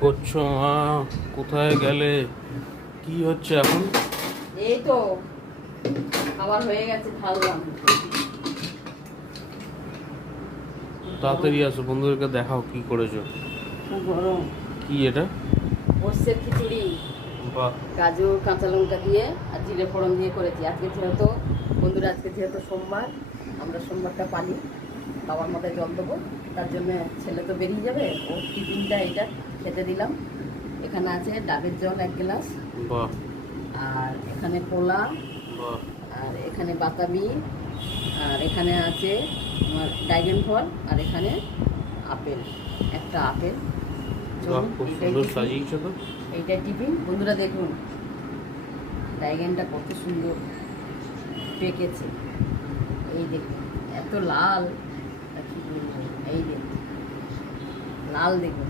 করছো মা? কোথায় গেলে? কি হচ্ছে এখন? এই তো খাবার হয়ে গেছে, ঢাললাম। তাড়াতাড়ি আসো, বন্ধুদেরকে দেখাও কি করেছো। খুব গরম। কি এটা? পোস্তের খিচুড়ি, বাহ, গাজর কাঁচা লঙ্কা দিয়ে আর জিরে ফোড়ন দিয়ে করেছি। আজকে যেহেতু বন্ধুরা, আজকে যেহেতু সোমবার, আমরা সোমবারটা পালি, বাবার মাথায় জল দেবো, তার জন্য ছেলে তো বেরিয়ে যাবে, ওর টিফিনটা এটা খেতে দিলাম। এখানে আছে ডাবের জল 1 গ্লাস, বাহ, আর এখানে কোলা, বাহ, আর এখানে বাতাবি, আর এখানে আছে আমার ড্রাগন ফল, আর এখানে আপেল, একটা আপেল। বাহ, চলুন, খুব এইটাই সুন্দর টিফিন। সাজিয়েছো তো। এইটাই টিফিন। বন্ধুরা দেখুন ড্রাগনটা কত সুন্দর পেকেছে, এই দেখুন, এত লাল, আর কি বলবো, এই দেখুন লাল দেখুন।